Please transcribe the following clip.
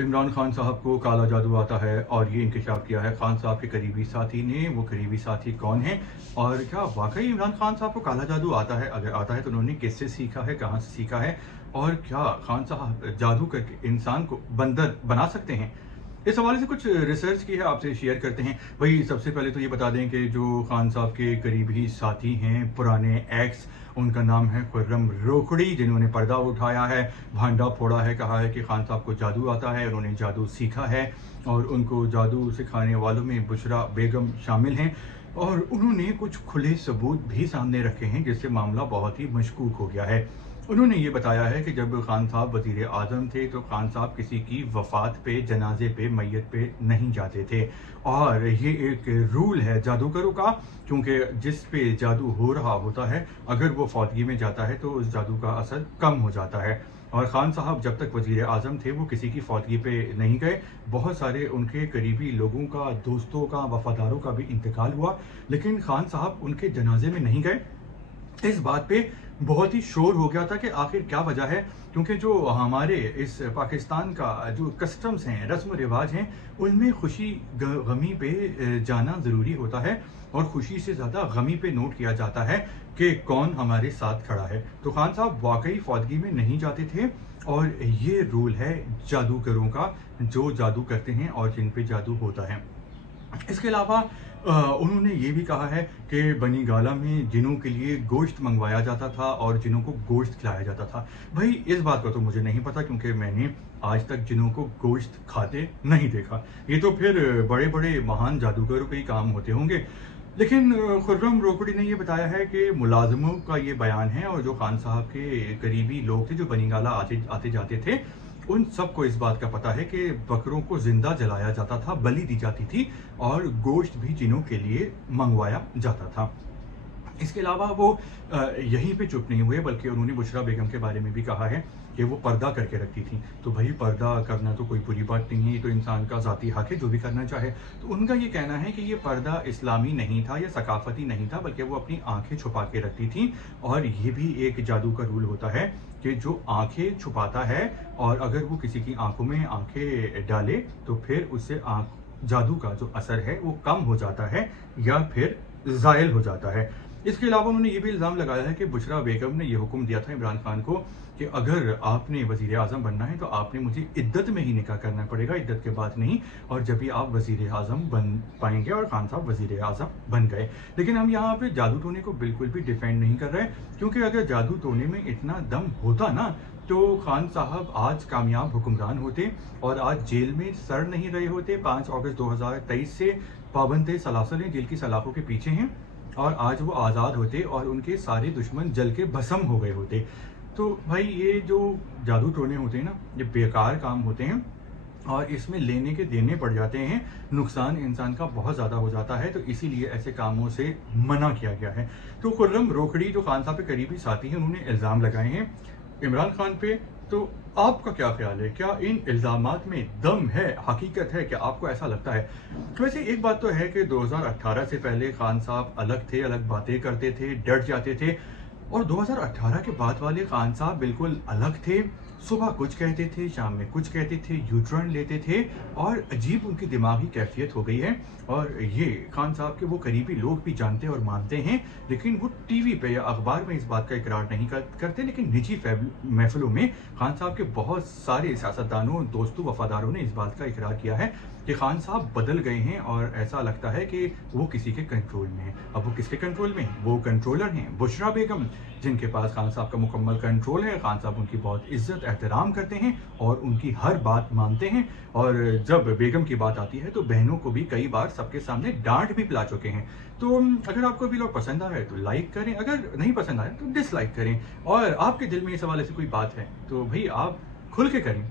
इमरान खान साहब को काला जादू आता है और ये इंकशाफ किया है खान साहब के करीबी साथी ने। वो करीबी साथी कौन है और क्या वाकई इमरान खान साहब को काला जादू आता है? अगर आता है तो उन्होंने किससे सीखा है, कहाँ से सीखा है, और क्या खान साहब जादू करके इंसान को बंदर बना सकते हैं? इस हवाले से कुछ रिसर्च की है, आपसे शेयर करते हैं। भाई सबसे पहले तो ये बता दें कि जो खान साहब के करीबी साथी हैं, पुराने एक्स, उनका नाम है खुर्रम रोकड़ी, जिन्होंने पर्दा उठाया है, भांडा फोड़ा है, कहा है कि खान साहब को जादू आता है, उन्होंने जादू सीखा है और उनको जादू सिखाने वालों में बुशरा बेगम शामिल हैं और उन्होंने कुछ खुले सबूत भी सामने रखे हैं जिससे मामला बहुत ही मशकूक हो गया है। उन्होंने ये बताया है कि जब खान साहब वज़ीर आज़म थे तो खान साहब किसी की वफ़ात पे, जनाजे पे, मैयत पे नहीं जाते थे और ये एक रूल है जादूगरों का, क्योंकि जिस पे जादू हो रहा होता है अगर वो फौतगी में जाता है तो उस जादू का असर कम हो जाता है। और ख़ान साहब जब तक वज़ीर आज़म थे वो किसी की फौतगी पे नहीं गए। बहुत सारे उनके करीबी लोगों का, दोस्तों का, वफ़ादारों का भी इंतकाल हुआ, लेकिन खान साहब उनके जनाजे में नहीं गए। इस बात पे बहुत ही शोर हो गया था कि आखिर क्या वजह है, क्योंकि जो हमारे इस पाकिस्तान का जो कस्टम्स हैं, रस्म रिवाज हैं, उनमें खुशी गमी पे जाना ज़रूरी होता है और खुशी से ज़्यादा गमी पे नोट किया जाता है कि कौन हमारे साथ खड़ा है। तो खान साहब वाकई फौतगी में नहीं जाते थे और ये रूल है जादूगरों का, जो जादू करते हैं और जिन पे जादू होता है। इसके अलावा उन्होंने ये भी कहा है कि बनी गाला में जिनों के लिए गोश्त मंगवाया जाता था और जिनों को गोश्त खिलाया जाता था। भाई इस बात का तो मुझे नहीं पता, क्योंकि मैंने आज तक जिनों को गोश्त खाते नहीं देखा। ये तो फिर बड़े बड़े महान जादूगरों के ही काम होते होंगे। लेकिन खुर्रम रोकड़ी ने ये बताया है कि मुलाजमों का ये बयान है और जो खान साहब के करीबी लोग थे जो बनी गाला आते जाते थे, उन सबको इस बात का पता है कि बकरों को जिंदा जलाया जाता था, बलि दी जाती थी और गोश्त भी जिनों के लिए मंगवाया जाता था। इसके अलावा वो यहीं पे चुप नहीं हुए, बल्कि उन्होंने बुशरा बेगम के बारे में भी कहा है कि वो पर्दा करके रखती थी। तो भाई पर्दा करना तो कोई बुरी बात नहीं है, ये तो इंसान का ज़ाती हक है जो भी करना चाहे। तो उनका ये कहना है कि ये पर्दा इस्लामी नहीं था या सकाफती नहीं था, बल्कि वो अपनी आंखें छुपा के रखती थी। और ये भी एक जादू का रूल होता है कि जो आंखें छुपाता है और अगर वो किसी की आंखों में आंखें डाले तो फिर उससे आंख जादू का जो असर है वो कम हो जाता है या फिर ज़ायल हो जाता है। इसके अलावा उन्होंने ये भी इल्ज़ाम लगाया है कि बुशरा बेगम ने ये हुक्म दिया था इमरान खान को कि अगर आपने वज़ीर आज़म बनना है तो आपने मुझे इद्दत में ही निकाह करना पड़ेगा, इद्दत के बाद नहीं, और जब भी आप वज़ीर आज़म बन पाएंगे। और खान साहब वज़ीर आज़म बन गए। लेकिन हम यहाँ पे जादू टोने को बिल्कुल भी डिफेंड नहीं कर रहे, क्योंकि अगर जादू टोने में इतना दम होता ना तो खान साहब आज कामयाब हुक्मरान होते और आज जेल में सड़ नहीं रहे होते। 5 अगस्त 2023 से पाबंद सलासल हैं, जेल की सलाखों के पीछे हैं, और आज वो आज़ाद होते और उनके सारे दुश्मन जल के भस्म हो गए होते। तो भाई ये जो जादू टोने होते हैं ना, ये बेकार काम होते हैं और इसमें लेने के देने पड़ जाते हैं, नुकसान इंसान का बहुत ज़्यादा हो जाता है, तो इसीलिए ऐसे कामों से मना किया गया है। तो खुर्रम रोकड़ी जो खान साहब के करीबी साथी हैं, उन्होंने इल्ज़ाम लगाए हैं इमरान खान पे। तो आपका क्या ख्याल है, क्या इन इल्ज़ामात में दम है, हकीकत है, क्या आपको ऐसा लगता है? वैसे एक बात तो है कि 2018 से पहले खान साहब अलग थे, अलग बातें करते थे, डट जाते थे, और 2018 के बाद वाले खान साहब बिल्कुल अलग थे। सुबह कुछ कहते थे, शाम में कुछ कहते थे, यू टर्न लेते थे और अजीब उनकी दिमागी कैफियत हो गई है। और ये खान साहब के वो करीबी लोग भी जानते और मानते हैं, लेकिन वो टीवी पे या अखबार में इस बात का इकरार नहीं करते। लेकिन निजी महफिलों में खान साहब के बहुत सारे सियासतदानों, दोस्तों, वफादारों ने इस बात का इकरार किया है कि खान साहब बदल गए हैं और ऐसा लगता है कि वो किसी के कंट्रोल में हैं। अब वो किसके कंट्रोल में हैं? वो कंट्रोलर हैं बुशरा बेगम, जिनके पास खान साहब का मुकम्मल कंट्रोल है। खान साहब उनकी बहुत इज्जत एहतराम करते हैं और उनकी हर बात मानते हैं, और जब बेगम की बात आती है तो बहनों को भी कई बार सबके सामने डांट भी पिला चुके हैं। तो अगर आपको भी लोग पसंद आए तो लाइक करें, अगर नहीं पसंद आए तो डिसलाइक करें, और आपके दिल में इस हवाले से कोई बात है तो भाई आप खुल के करें।